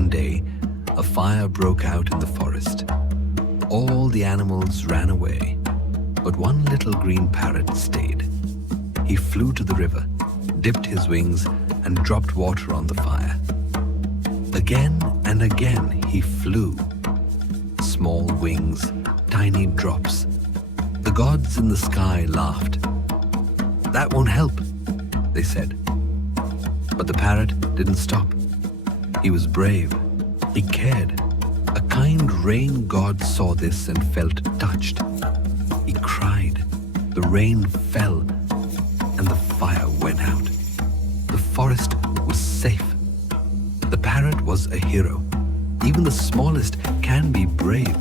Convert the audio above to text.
One day, a fire broke out in the forest. All the animals ran away, but one little green parrot stayed. He flew to the river, dipped his wings, and dropped water on the fire. Again and again he flew. Small wings, tiny drops. The gods in the sky laughed. "That won't help," they said. But the parrot didn't stop. He was brave. He cared. A kind rain god saw this and felt touched. He cried. The rain fell, and the fire went out. The forest was safe. The parrot was a hero. Even the smallest can be brave.